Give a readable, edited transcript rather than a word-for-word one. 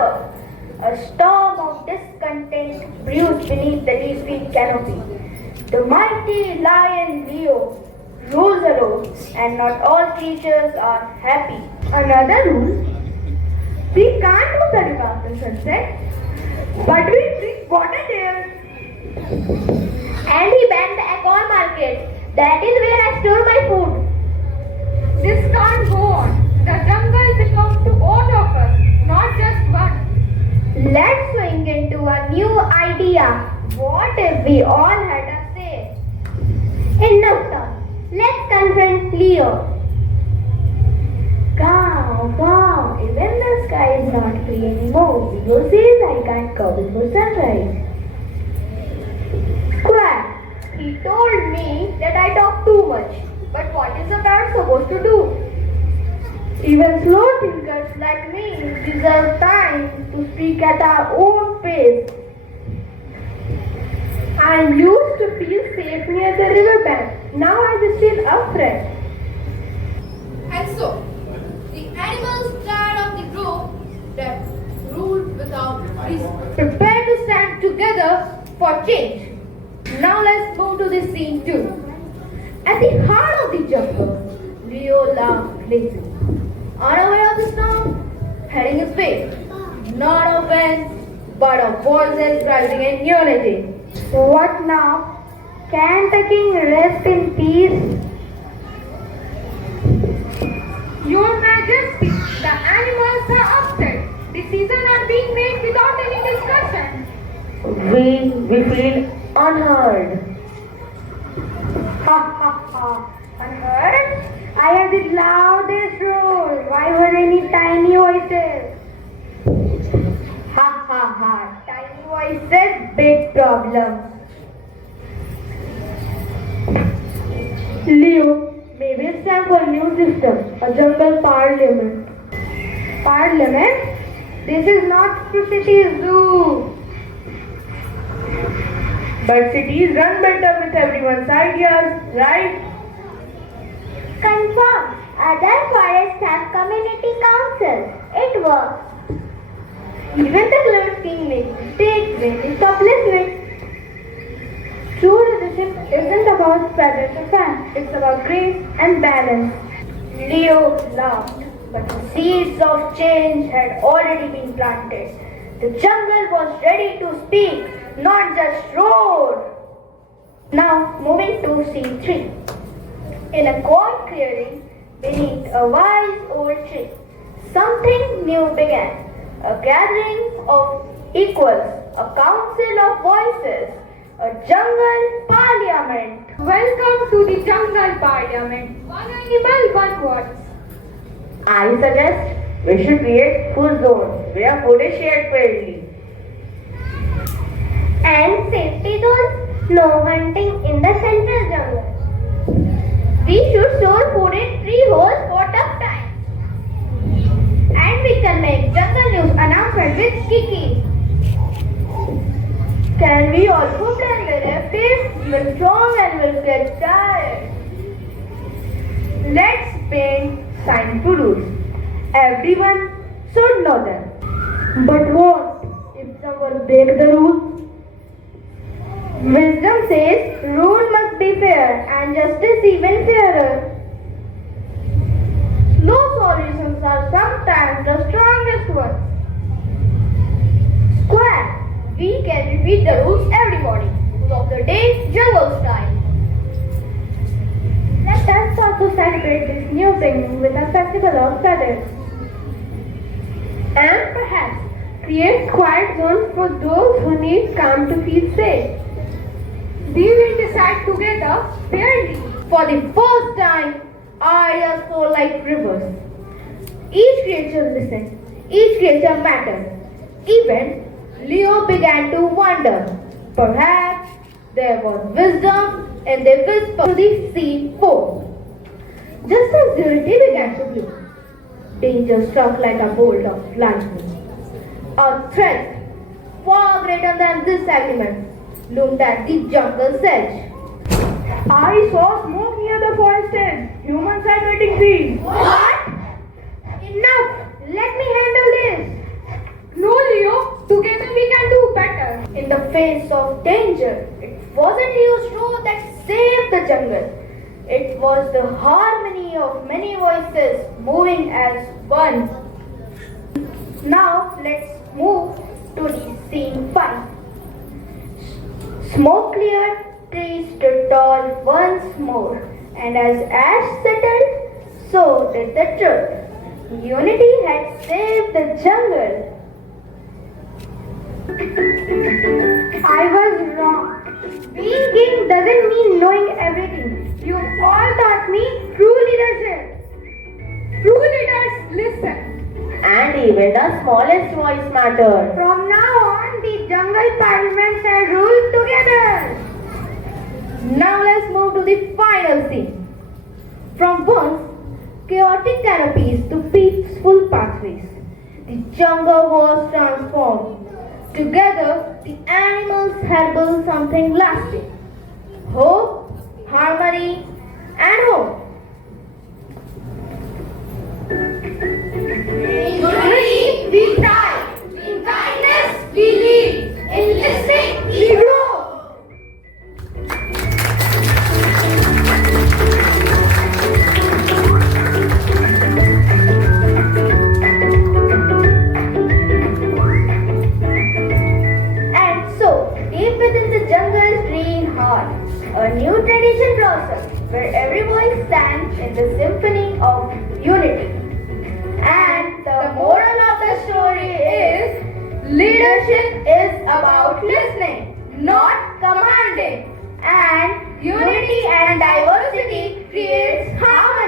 up. A storm of discontent brews beneath the leafy canopy. The mighty lion Leo rules alone, and not all creatures are happy. Another rule: we can't do study after sunset, but we drink water there. And he banned the alcohol market. That is where I store my food. This can't go on. The jungle belongs to all of us, not just one. Let's swing into a new idea. What if we all had a say? Enough talk. Let's confront Leo. Calm. Even the sky is not free anymore. Leo says I can't go before sunrise. Square. He told me that I talk too much. But what is a cat supposed to do? Even slow thinkers like me deserve time to speak at our own pace. I used to feel safe near the riverbank. Now I just feel afraid. And so, the animals tired of the group that ruled without reason. Prepare to stand together for change. Now let's move to the scene 2. At the heart of the jungle, Leo laughed lazily. Unaware of the storm, heading his way. Not of winds, but of voices rising in unity. What now? Can the king rest in peace? Your Majesty, the animals are upset. Decisions are being made without any discussion. We feel unheard. Unheard? I have the loudest roar. Why were any tiny voices? Tiny voices, big problem. Leo, maybe it's time for a new system, a jungle parliament. Parliament? This is not the city zoo. But cities run better with everyone's ideas, right? Confirm. Other forests have community councils. It works. Even the clever king makes mistakes when they stop listening. True leadership isn't about feathers or fan. It's about grace and balance. Leo laughed, but the seeds of change had already been planted. The jungle was ready to speak, not just roar. Now, moving to scene 3. In a quiet clearing beneath a wise old tree, something new began. A gathering of equals, a council of voices, a jungle parliament. Welcome to the jungle parliament. One animal, one voice. I suggest we should create food zones where food is shared fairly. And safety zones, no hunting in the central jungle. We should store food in tree holes for tough times. And we can make jungle news announcement with Kiki. Can we also plan directives? We're strong and we'll get tired. Let's paint sign to rules. Everyone should know them. But what if someone breaks the rules? Wisdom says rule must be fair and justice even fairer. Slow solutions are sometimes the strongest ones. Square. We can repeat the rules every morning. Rule of the day, jungle style. Let us also celebrate this new thing with a festival of feathers. And perhaps create quiet zones for those who need calm to feel safe. We will decide together fairly. For the first time, ideas flow like rivers. Each creature listens. Each creature matters. Even Leo began to wonder. Perhaps there was wisdom in the whisper to the sea foe. Just as Trinity began to bloom, danger struck like a bolt of lightning. A threat far greater than this agreement loomed at the jungle's edge. I saw smoke near the forest edge. Humans are getting free. What? Enough! Let me handle this. No, face of danger. It wasn't huge roar that saved the jungle. It was the harmony of many voices moving as one. Now let's move to the scene 5. Smoke cleared, trees stood tall once more, and as ash settled, so did the truth. Unity had saved the jungle. I was wrong. Being king doesn't mean knowing everything. You all taught me true leadership. True leaders listen. And even the smallest voice matters. From now on, the jungle parliament shall rule together. Now let's move to the final scene. From once chaotic canopies to peaceful pathways, the jungle was transformed. Together, the animals had built something lasting. Hope, harmony, and hope. In unity, we thrive. In kindness, we lead. In listening, we grow. And so, deep within the jungle's green heart, a new tradition blossomed, where every voice sang in the symphony of unity. And the moral of the story is, leadership is about listening, not commanding. And unity and diversity creates harmony.